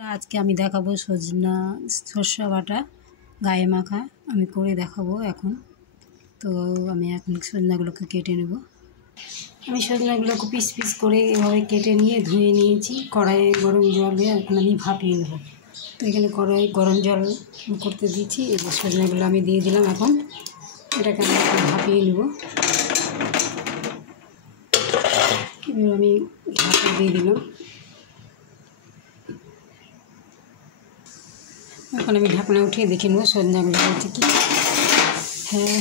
আজকে আমি দেখাবো সজনা সরষে বাটা গায়ে মাখা আমি করে দেখাবো এখন। তো আমি এখন সজনাগুলোকে কেটে নেব। আমি সজনাগুলোকে পিস পিস করে এভাবে কেটে নিয়ে ধুয়ে নিয়েছি। কড়াইয়ে গরম জলে এখন আমি ভাপিয়ে নেব। তো এখানে কড়াই গরম জল করতে দিচ্ছি। এই যে সজনাগুলো আমি দিয়ে দিলাম। এখন এটাকে আমি এখন ভাপিয়ে নেব। এবার আমি ভাপিয়ে দিয়ে দিলাম। এখন আমি ঢাকনা উঠিয়ে দেখে নেব সজনাগুলো হচ্ছে কি। হ্যাঁ,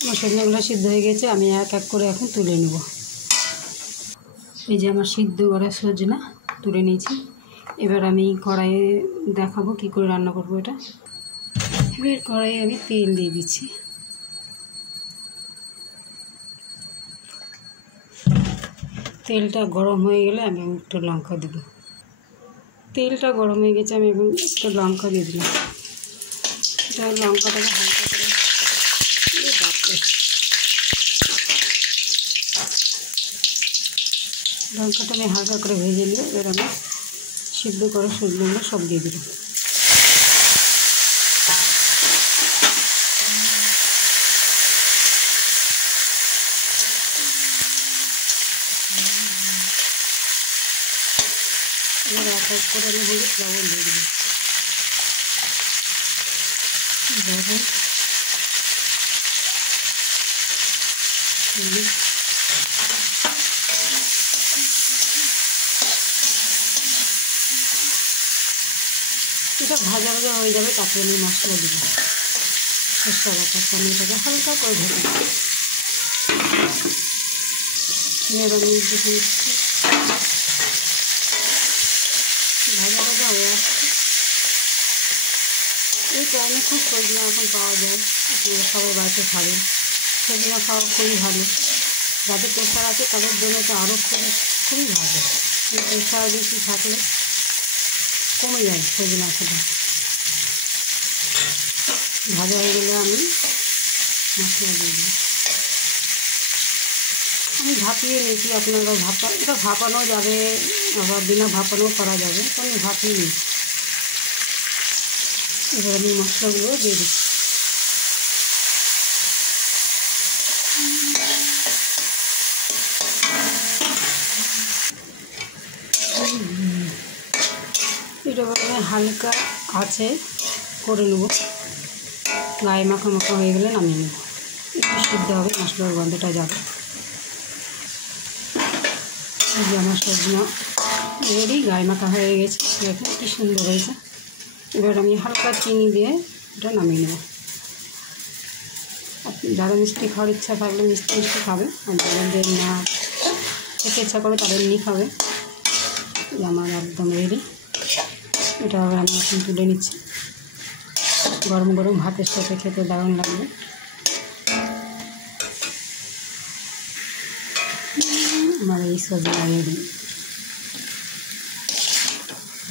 আমার সজনাগুলো সিদ্ধ হয়ে গেছে। আমি এক এক করে এখন তুলে নেব। এই যে আমার সিদ্ধ করা সজনা তুলে নিয়েছি। এবার আমি কড়াইয়ে দেখাবো কি করে রান্না করবো এটা। এবার কড়াইয়ে আমি তেল দিয়ে দিচ্ছি। তেলটা গরম হয়ে গেলে আমি একটু লঙ্কা দেবো। তেলটা গরম হয়ে গেছে, আমি এখন একটু লঙ্কা দিয়ে দিলাম। এটা লঙ্কাটাকে হালকা করে লঙ্কাটা আমি হালকা করে ভেজে নিয়ে এবার আমি সিদ্ধ করে সজনাগুলো সব দিয়ে দিলাম। এবার এক এক করে আমি হলুদ লবণ দিয়ে দিলাম। লবণ এটা ভাজা ভাজা হয়ে যাবে, তারপরে আমি মশলা দেবো। সরষে বাটা টমেটোটাকে হালকা করে ভেজে এবার আমি দেখে নিচ্ছি ভাজা ভাজা হয়ে আসছে। এই টাইমে খুব সজনা এখন পাওয়া যায়, আপনারা সবাই বাড়িতে খাবেন। সজনা খাওয়া খুবই ভালো। যাদের প্রেশার আছে তাদের জন্য তো আরও খুবই ভালো। প্রেশার বেশি থাকলে কমে যায় সজনা খেতে। ভাজা হয়ে গেলে আমি মশলা দিয়ে দিই। আমি ভাপিয়ে নিয়েছি। আপনারা এটা ভাপানো যাবে, আবার বিনা ভাপানো করা যাবে। তো আমি ভাপিয়ে নিয়েছি। এবার আমি মশলাগুলো দিয়ে দিচ্ছি। এটা আমি হালকা আছে করে নেব। গায়ে মাখা মাখা হয়ে গেলে নামিয়ে নেব। একটু সিদ্ধ হবে, মশলার গন্ধটা যাবে। এই যে আমার সজনা রেডি, গায়ে মাখা হয়ে গেছে। দেখুন কী সুন্দর হয়েছে। এবার আমি হালকা চিনি দিয়ে এটা নামিয়ে নেব। যারা মিষ্টি খাওয়ার ইচ্ছা থাকলে মিষ্টি মিষ্টি খাবে, আর যাদের না খেতে ইচ্ছা করে তাদের এমনি খাবে। আমার একদম রেডি। এটা আবার আমি এখন তুলে নিচ্ছি। গরম গরম ভাতের সাথে খেতে দারুণ লাগবে। আমার এই সজনা রেডি,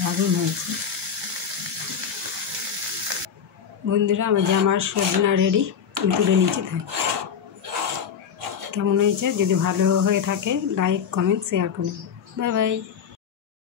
দারুণ হয়েছে। বন্ধুরা, আমার সজনা রেডি, আমি তুলে নিচ্ছি। তাই কেমন হয়েছে? যদি ভালো হয়ে থাকে লাইক কমেন্ট শেয়ার করুন। Bye bye.